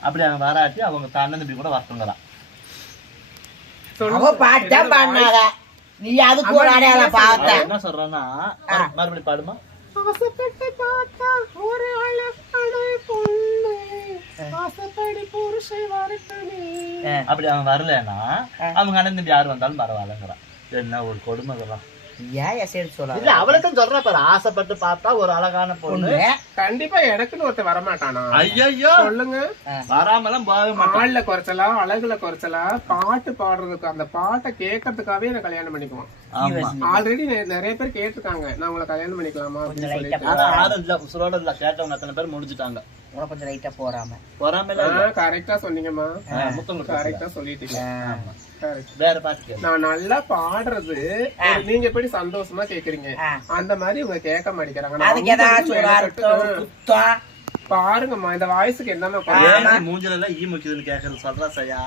அப்படி அவங்க வராட்டி அவங்க அண்ணன் தம்பி கூட வரட்டுங்கிறான். பாட்டா பாடினாங்க, நீ அதுக்கு ஒரு அடையாளம் பார்த்த. என்ன சொல்றேன்னா மறுபடியும் பாடுமா. ஆசைப்பட்டு பார்த்தா ஒரு அழகான பொண்ணு, ஆசைப்படி புருஷி வரக்குதே. அப்படி அவன் வரலன்னா அவங்க அண்ணன் தம்பி யாரு வந்தாலும் பரவாயில்லங்கிறான். என்ன ஒரு கொடுமைதான். அவளுக்கும் சொல்ற பாரு, ஆசைப்பட்டு பார்த்தா ஒரு அழகான பொண்ணு. கண்டிப்பா எனக்குன்னு ஒருத்தர் வரமாட்டானா? ஐயோ சொல்லுங்க. வராமலாம் ஆள்ல குறைச்சலா, அழகுல குறைச்சலா, பாட்டு பாடுறதுக்கு அந்த பாட்டை கேட்கறதுக்காகவே நான் கல்யாணம் பண்ணிக்குவோம். ஆல்ரெடி நிறைய பேர் கேட்டிருக்காங்க, நான் உங்களை கல்யாணம் பண்ணிக்கலாமா அப்படின்னு சொல்லிட்டு. உசுரோட இல்ல, கேட்டவங்க அத்தனை பேர் முடிஞ்சுட்டாங்க. கொஞ்சம் லைட்டா போறாம கரெக்டா சொன்னீங்கம்மா. கரெக்டா சொல்லிட்டீங்க. வேற பாட்டு நான் நல்லா பாடுறது நீங்க எப்படி சந்தோஷமா கேக்குறீங்க, அந்த மாதிரி இவங்க கேட்க மாட்டேங்கிறாங்க. பாருங்கம்மா, இந்த வாய்ஸுக்கு என்னமா மூஞ்சில எல்லாம் ஈ முக்கியதுன்னு கேக்குறது சொல்றா. சரியா?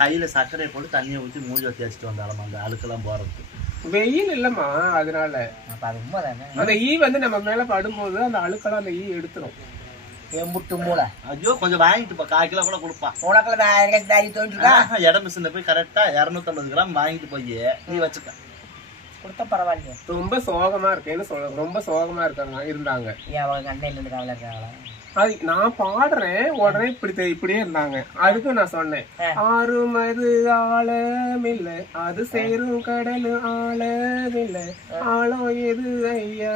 கையில சர்க்கரையை போட்டு தண்ணியை ஊற்றி மூஞ்சி தேய்ச்சிட்டு வந்தாலும் அந்த அழுக்கெல்லாம் போறதுக்கு. வெயில் இல்லம்மா, அதனால அந்த ஈ வந்து நம்ம மேல படும்போது அந்த அழுக்கெல்லாம் அந்த ஈ எடுத்துரும். எம்புட்டு மூளை. ஐயோ கொஞ்சம் வாங்கிட்டு 1/4 கிலோ கூட கொடுப்பான். உனக்கு இடம் மிஷின்ல போய் கரெக்டா 250 கிராம் வாங்கிட்டு போய் நீ வச்சுக்க. கொடுத்தா பரவாயில்ல. ரொம்ப சோகமா இருக்கேன்னு சொல்ல, ரொம்ப சோகமா இருக்காங்க இருந்தாங்க. அவங்க அண்ணன் இருக்காங்களா இருக்காங்களா? அது நான் பாடுறேன் உடனே இப்படியே இருந்தாங்க. அதுக்கு நான் சொன்னேன், ஆறுமது ஆழமில்ல, அது சேரும் கடல் ஆழமில்ல, ஆழம் எது ஐயா,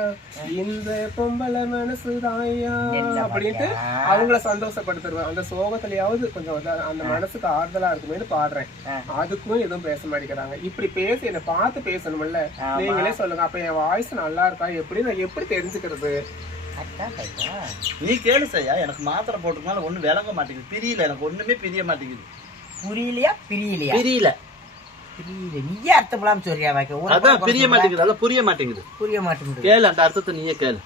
இந்த பொம்பளை மனசுதான் ஐயா அப்படின்ட்டு அவங்கள சந்தோஷப்படுத்துருவேன். அந்த சோகத்திலேயாவது கொஞ்சம் அந்த மனசுக்கு ஆறுதலா இருக்குமேனு பாடுறேன். அதுக்கும் எதுவும் பேச மாட்டேங்கிறாங்க. இப்படி பேசி என்னை பார்த்து பேசணும்ல, நீங்களே சொல்லுங்க. அப்ப என் வாய்ஸ் நல்லா இருக்கா எப்படி, நான் எப்படி தெரிஞ்சுக்கிறது? நீ கேளு சரியா? எனக்கு மாத்திரை போட்டுக்கனால ஒண்ணு விளங்க மாட்டேங்குது, பிரியல. எனக்கு ஒண்ணுமே பிரிய மாட்டேங்குது. புரியலையா? பிரியல. நீயே அர்த்தம் இல்லாம சொல்றியா? அதான் பிரிய மாட்டேங்குது, அதான் புரிய மாட்டேங்குது. கேளு, அந்த அர்த்தத்தை நீயே கேளு.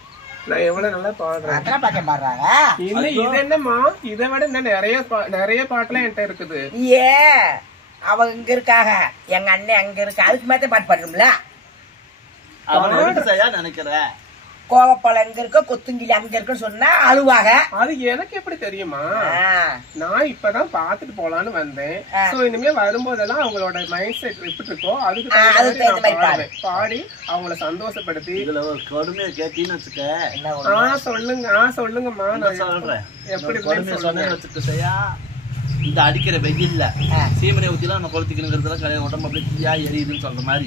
நான் எவ்வளவு நல்லா பாடுறேன். அதான் பாக்க பாடுறாங்க. இது என்னமா, இதை விட இன்னும் நிறைய பாட்டுலாம் என்கிட்ட இருக்குது. அவங்க இங்க இருக்காங்க, எங்க அண்ணன் அங்க இருக்கு, அதுக்கு மாதிரி பாட்டு பாடுறோம்ல. அவன் எதுக்கு செய்யா நினைக்கிற? கோவப்பழம் எங்க இருக்க, கொத்துங்கிலி அங்க இருக்குன்னு சொன்னா அழுவாங்க. அது எனக்கு எப்படி தெரியுமா? நான் இப்பதான் பாத்துட்டு போலான்னு வந்தேன். சோ இனிமே வரும்போதெல்லாம் அவங்களோட மைண்ட் செட் எப்படி இருக்கோ அதுக்கு தகுந்த மாதிரி நான் பாடுவேன். பாடி அவங்கள சந்தோஷப்படுத்தி. இதுல ஒரு கொடுமையை கேட்டீன்னு வச்சுக்க. சொல்லுங்கம்மா நான் சொல்றேன். எப்படி கொடுமையை சொன்னேன்னு வச்சுக்க செய்யா. இந்த அடிக்கிற வெயில்ல சீமனை ஊத்திலாம் நம்ம கொளுத்திக்கணுங்கிறதுலாம் கிடையாது. உடம்பு அப்படியே தீயா எரியுதுன்னு சொல்ற மாதிரி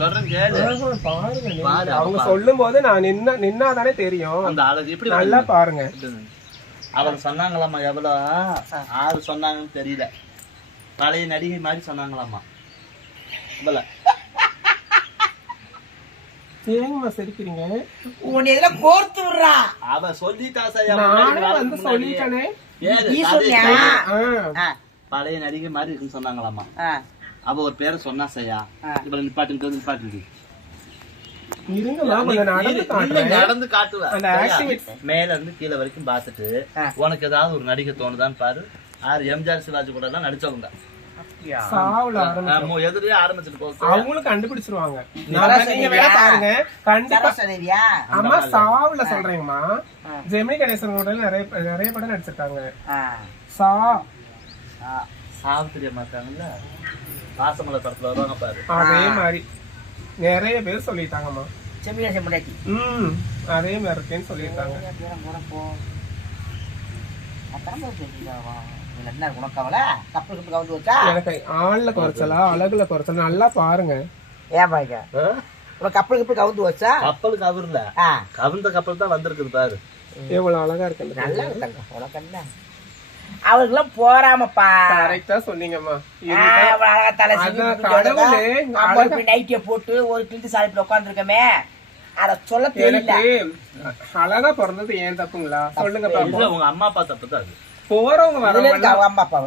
சொல்றேன் கேளு. பாருங்க, அவங்க சொல்லும் போது நான் நின்னாதானே தெரியும் அந்த அழகு எப்படி நல்லா பாருங்க. அவங்க சொன்னாங்களாமா எவ்வளோ 6 சொன்னாங்கன்னு தெரியல. பழைய நடிகை மாதிரி சொன்னாங்களாமா. இவ்வளோ ஏங்கம்மா சிரிக்கிறீங்க? உன் எதுல கோர்த்து விடுறா. அவ சொல்லிட்டா சொல்லிட்டானே. பழைய நடிகை மாதிரி இருக்குன்னு சொன்னாங்களாமா. அவ ஒரு பேரை சொன்னா செய்யா. இவ்வளவு நிப்பாட்டு நடந்து காட்டுவேன். மேல இருந்து கீழே வரைக்கும் பாத்துட்டு உனக்கு ஏதாவது ஒரு நடிகை தோணுதான்னு பாரு. எம்ஜிஆர் சிவாஜி கூட எல்லாம் நடிச்சவங்க எதிரியே ஆரம்பிச்சுட்டு போக அவங்களும் கண்டுபிடிச்சிருவாங்க. பாருங்க கண்டிப்பா. அம்மா சாவுல சொல்றேங்கம்மா. ஜெமினி கணேசன் கூட நிறைய படம் நடிச்சிருக்காங்க. சாவு தெரிய மாட்டாங்கல்ல, பாசமலை படத்துல வருவாங்க பாரு. அதே மாதிரி நிறைய பேர் சொல்லிட்டாங்கம்மா. அதே மாதிரி இருக்கேன்னு சொல்லியிருக்காங்க. எனக்கு ஆள்ல குறைச்சலா அழகுல குறைச்சலா நல்லா பாருங்க. கப்பலுக்கு கவுந்து வச்சா கப்பலுக்கு கவுர்ல கவுந்த கப்பல் தான் வந்திருக்குது பாரு. எவ்வளவு அழகா இருக்கு. நல்லா இருக்காங்க உனக்கு. அவருக்கெல்லாம் போறாமப்பா. கரெக்டா சொன்னீங்கம்மா. நைட்டிய போட்டு ஒரு கிழிந்து சாப்பிட்டு உட்காந்துருக்கமே அத சொல்ல தெரியல. அழகா பிறந்தது ஏன் தப்புங்களா? சொல்லுங்க பாப்போம். உங்க அம்மா அப்பா தப்பு தான். போறவங்க வரவங்க அம்மா அப்பா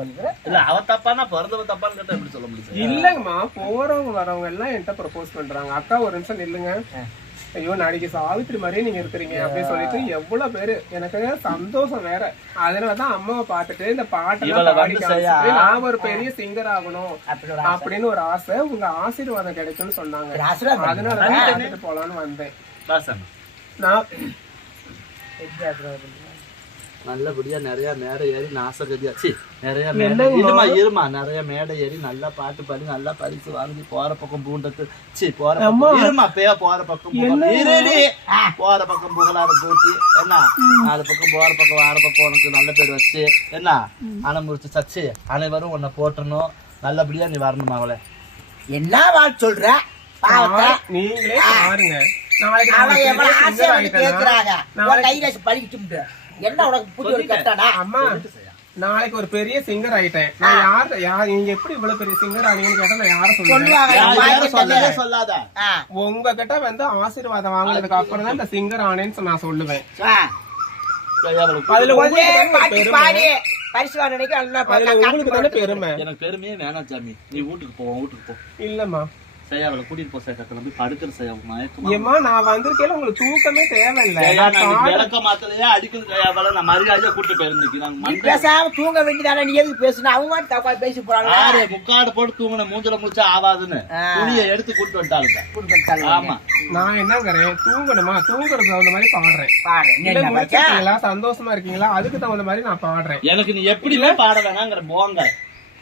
இல்ல அவ தப்பானா பிறந்தவ தப்பான்னு கேட்டா எப்படி சொல்ல முடியும்? இல்லங்கம்மா, போறவங்க வரவங்க எல்லாம் என்கிட்ட ப்ரப்போஸ் பண்றாங்க. அக்கா ஒரு நிமிஷம் நில்லுங்க. ஐயோ நடிகை சாவித்திரி மாதிரியே நீங்க இருக்கிறீங்க அப்படின்னு சொல்லிட்டு எவ்வளவு பேரு. எனக்கு சந்தோஷம் வேற. அதனாலதான் அம்மாவை பாத்துட்டு இந்த பாட்டெல்லாம் நான் ஒரு பெரிய சிங்கர் ஆகணும் அப்படின்னு ஒரு ஆசை. உங்க ஆசீர்வாதம் கிடைக்கும்னு சொன்னாங்க. அதனாலதான் போலான்னு வந்தேன். நான் நல்லபடியா நிறைய மேடை ஏறி நாசகதியாச்சு. நிறைய இருமா நிறைய மேடை ஏறி நல்லா பாட்டு பாடி நல்லா பரிசு வாங்கி போற பக்கம் பூண்டத்து போற இருமா போற பக்கம் போற பக்கம் புகழார போட்டு என்ன 4 பக்கம் போற பக்கம் வார பக்கம் உனக்கு நல்ல பேர் வச்சு என்ன அணை முடிச்சு சச்சு அனைவரும் உன்னை போட்டணும். நல்லபடியா நீ வரணும். அவளை என்ன வாழ் சொல்ற நீங்களே பாருங்க. என்ன உனக்கு புது கட்டானா? அம்மா நாளைக்கு ஒரு பெரிய சிங்கர் ஆயிட்டேன். நான் யார் நீங்க எப்படி இவ்வளவு பெரிய சிங்கர் ஆனீங்கன்னு கேட்டா நான் யார சொல்லுவேன்? சொல்லாத. உங்ககிட்ட வந்து ஆசீர்வாதம் வாங்கினதுக்கு அப்புறம் தான் இந்த சிங்கர் ஆனேன்னு நான் சொல்லுவேன். அதுல உங்களுக்கு தானே பெருமை. எனக்கு பெருமையே வேணாம் சாமி. நீ வீட்டுக்கு போ. இல்லம்மா அவளை கூட்டிட்டு போய் படுக்கிற செய்ய நான் வந்திருக்கேன். உங்களுக்கு தூக்கமே தேவையில்லை. விளக்க மாத்தலையா அடிக்கிறது நான் மரியாதையா கூட்டு போயிருந்தேன். தூங்க வேண்டியதானே நீ எதுக்கு பேசுன? அவங்க பேசி போறாங்க. முக்காடு போட்டு தூங்கின மூஞ்சல முடிச்சா ஆவாதுன்னு துணியை எடுத்து கூட்டு வந்துட்டாங்க. ஆமா நான் என்னங்கிறேன், தூங்கணுமா? தூங்குறது தகுந்த மாதிரி பாடுறேன். சந்தோஷமா இருக்கீங்களா? அதுக்கு தகுந்த மாதிரி நான் பாடுறேன். எனக்கு நீ எப்படிமே பாட வேணாங்கிற போங்க.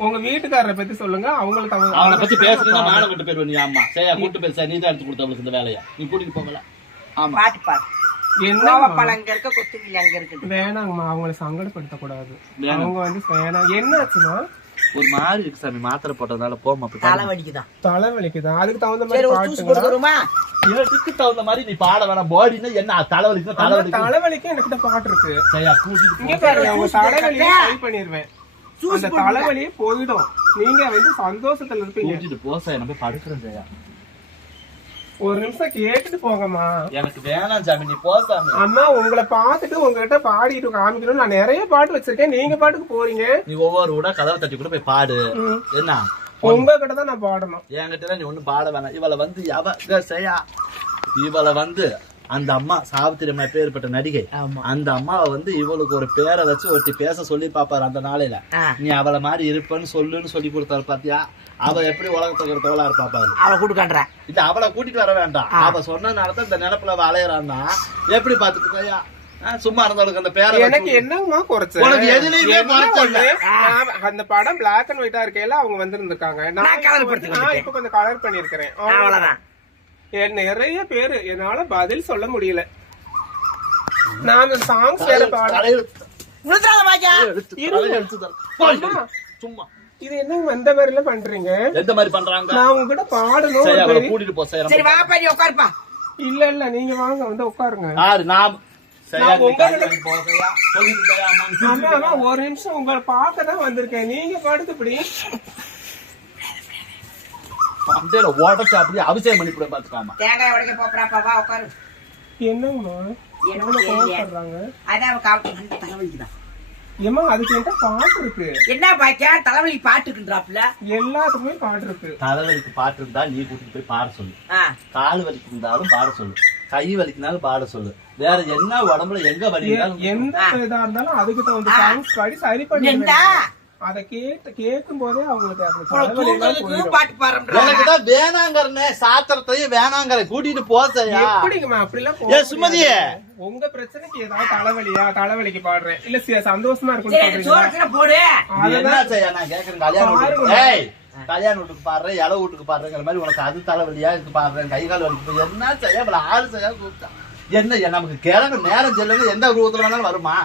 உங்க வீட்டுக்காரரை பத்தி சொல்லுங்க. அவங்களுக்கு அவனை பத்தி பேசுறீங்கன்னா மாலை கூட்டு போயிருவ. நீ ஆமா சரியா கூட்டு பேச நீ தான் எடுத்து கொடுத்த இந்த வேலையா நீ கூட்டிட்டு போகல. ஆமா வேணாங்கம்மா, அவங்களை சங்கடப்படுத்த கூடாது. அவங்க வந்து வேணாம். என்னாச்சுமா? ஒரு மாதிரி இருக்கு சாமி. மாத்திரை போட்டதுனால போமா தலைவலிக்குதான். அதுக்கு தகுந்த மாதிரி பாட்டுங்களா? இதுக்கு தகுந்த மாதிரி நீ பாட வேணாம். பாடினா என்ன தலைவலிக்கு எனக்கு பாட்டு இருக்கு. சரியா கூட்டிட்டு இங்க பாருங்க. அவங்க தலைவலியை சரி பண்ணிடுவேன். அந்த தலைவலியே போயிடும். நீங்க வந்து சந்தோஷத்துல இருப்பீங்க. கூட்டிட்டு போ சார். நம்ம படுக்கிறேன் ஜெயா. ஒரு நிமிஷம் கேட்டுட்டு போங்கம்மா. எனக்கு வேணாம் சாமி, நீ போ சாமி. அம்மா உங்களை பாத்துட்டு உங்ககிட்ட பாடிட்டு காமிக்கணும். நான் நிறைய பாட்டு வச்சிருக்கேன். நீங்க பாட்டுக்கு போறீங்க. நீ ஒவ்வொரு கூட கதவை தட்டி கூட போய் பாடு. என்ன உங்ககிட்ட தான் நான் பாடணும். என்கிட்ட நீ ஒண்ணும் பாட வேணாம். இவளை வந்து செய்யா இவளை வந்து அந்த அம்மா சாவித்திரி அம்மா பேர்பட்ட நடிகை. அந்த அம்மாவை வந்து இவளுக்கு ஒரு பேரை வச்சு ஒருத்தி பேச சொல்லி பாப்பாரு அந்த நாளையில. நீ அவளை மாதிரி இருப்பன்னு சொல்லுன்னு சொல்லி கொடுத்தாரு பாத்தியா? அவ எப்படி உலகத்துக்கு ஒரு தோலா இருப்பாப்பாரு. அவளை கூட்டுக்கான்ற இல்ல அவளை கூட்டிட்டு வர வேண்டாம். அவ சொன்னதுனாலதான் இந்த நினைப்புல அவ அலையறான்னா எப்படி பாத்துக்கிட்டயா? சும்மா இருந்தவளுக்கு அந்த பேரை எனக்கு என்னமா குறைச்சு உனக்கு எதுலயுமே குறைச்சல. அந்த படம் பிளாக் அண்ட் ஒயிட்டா இருக்கையில அவங்க வந்திருந்திருக்காங்க. நான் இப்ப கொஞ்சம் கலர் பண்ணிருக்கிறேன். அவ்வளவுதான். நிறைய பேரு என்னால பதில் சொல்ல முடியல. நான் சாங்ஸ் வேற பாட சும்மா இது என்ன இந்த மாதிரி எல்லாம் பண்றீங்க? எந்த மாதிரி பண்றாங்க? நான் உங்ககிட்ட பாடணும். கூட்டிட்டு போ. சரி வாங்க பாடி உட்காருப்பா. இல்ல நீங்க வாங்க வந்து உட்காருங்க. ஒரு நிமிஷம் உங்களை பார்க்கதான் வந்திருக்கேன். நீங்க பாடுத்து இப்படி அப்படியே அபிஷேகம் பண்ணி பாத்துக்காம தேங்காய் உடைக்க போறாப்பா. வா உட்காரு. என்னங்கம்மா எவ்வளவு கோவப்படுறாங்க? அதான் தலைவலிக்குதான். ஏமா அதுக்கு என்கிட்ட பாட்டு இருக்கு. என்ன பாக்கியா தலைவலி பாட்டு இருக்குன்றாப்ல. எல்லாத்துக்குமே பாட்டு இருக்கு. தலைவலிக்கு பாட்டு இருந்தா நீ கூட்டிட்டு போய் பாட சொல்லு. கால் வலிக்கு இருந்தாலும் பாட சொல்லு. கை வலிக்குனாலும் பாட சொல்லு. வேற என்ன உடம்புல எங்க வலி எந்த இதா இருந்தாலும் அதுக்கு தகுந்த சாங்ஸ் பாடி சரி பண்ணி அதை கேட்கும் போதே அவங்களுக்கு பாட்டு பாடுறேன் வேணாங்கறனே சாத்திரத்தையும் வேணாங்கற கூட்டிட்டு போசையா எப்படிங்கம்மா அப்படி எல்லாம் சுமதியே உங்க பிரச்சனைக்கு ஏதாவது தலைவலிக்கு பாடுறேன் இல்ல சந்தோஷமா இருக்கும் போடு. நான் கேக்குறேன் கல்யாண வீட்டுக்கு பாடுறேன் இலை வீட்டுக்கு பாடுறேங்கிற மாதிரி உனக்கு அது தலைவலியா இருக்கு பாடுறேன் கை கால் வலிக்கு என்ன செய்ய இவ்வளவு ஆளு செய்ய கூப்பிட்டா என்ன நமக்கு கிழங்கு நேரம் செல்லுங்க எந்த ரூபத்துல வேணாலும் வருமா?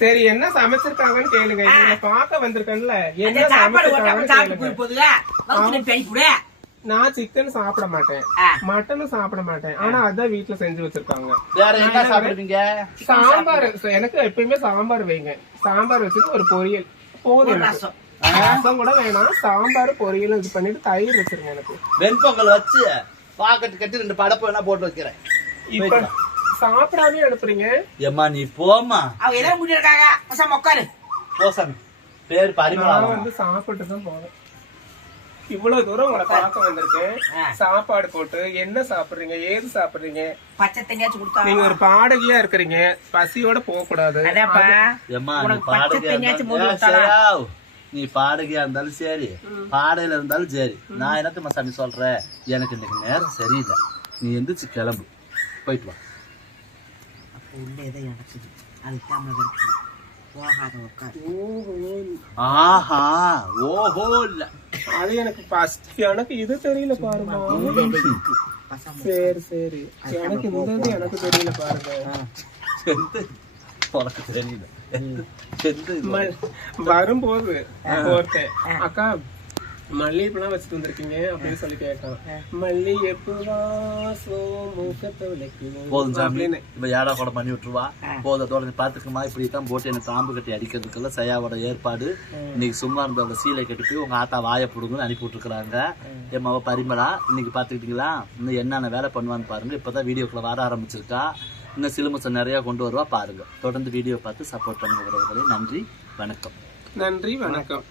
சரி என்ன சமைச்சிருக்காங்கன்னு கேளுங்க. பாக்க வந்திருக்கேன்ல என்ன நான் சிக்கன் சாப்பிட மாட்டேன், மட்டனும் சாப்பிட மாட்டேன். ஆனா அதான் வீட்டுல செஞ்சு வச்சிருக்காங்க. வேற என்ன சாப்பிடுவீங்க? சாம்பார். எனக்கு எப்பயுமே சாம்பார் வைங்க. சாம்பார் வச்சுட்டு ஒரு பொரியல் போதும். ரசம் கூட வேணாம். சாம்பார் பொரியல் இது பண்ணிட்டு தயிர் வச்சிருங்க. எனக்கு வெண்பொங்கல் வச்சு பாக்கெட் கட்டி 2 படப்பு வேணா போட்டு வைக்கிறேன். இப்ப சாப்பிடாமே அனுப்புறீங்க. ஏமா நீ போமா. அவங்க எல்லாம் முடிஞ்சிருக்காங்க. பசங்க உட்காரு. போசன் பேர் பரிமளா. நான் வந்து சாப்பிட்டு தான் போறேன். இவ்வளவு தூரம் உங்களை பார்க்க வந்திருக்கேன். சாப்பாடு போட்டு என்ன சாப்பிடுறீங்க ஏது சாப்பிடுறீங்க? பச்சை தண்ணியாச்சும் கொடுத்தா. நீங்க ஒரு பாடகியா இருக்கிறீங்க. பசியோட போக கூடாது. நீ பாடகையா இருந்தாலும் சரி பாடையில இருந்தாலும் சரி நான் என்னத்த சாமி சொல்றேன். எனக்கு இன்னைக்கு நேரம் சரியில்லை. நீ எந்திரிச்சு கிளம்பு போயிட்டு வா. ஆஹா ஓஹோ இல்ல அது எனக்கு இது தெரியல பாருங்க. சரி எனக்கு இந்த எனக்கு தெரியல பாருங்க. தெரியல வரும்போது ஒருத்தன் அக்கா மல்லிகைப்பூலாம் வச்சுட்டு வந்திருக்கீங்க அப்படின்னு சொல்லி கேட்டான். மல்லிகைப்பூ போதும் சாமி இப்ப ஏடா கூட பண்ணி விட்டுருவா. போதோட பாத்துக்கமா இப்படித்தான் போட்டு எனக்கு தாம்பு கட்டி அடிக்கிறதுக்குள்ள சையாவோட ஏற்பாடு. இன்னைக்கு சும்மா இருந்தவங்க சீலை கட்டி போய் உங்க ஆத்தா வாய புடுங்கன்னு அனுப்பி விட்டுருக்காங்க. என் மாவ பரிமளா இன்னைக்கு பாத்துக்கிட்டீங்களா இன்னும் என்னென்ன வேலை பண்ணுவான்னு பாருங்க. இப்பதான் வீடியோக்குள்ள வர ஆரம்பிச்சிருக்கா. இன்னும் சிலுமசம் நிறைய கொண்டு வருவா பாருங்க. தொடர்ந்து வீடியோ பார்த்து சப்போர்ட் பண்ணுங்க உறவுகளே. நன்றி வணக்கம். நன்றி வணக்கம்.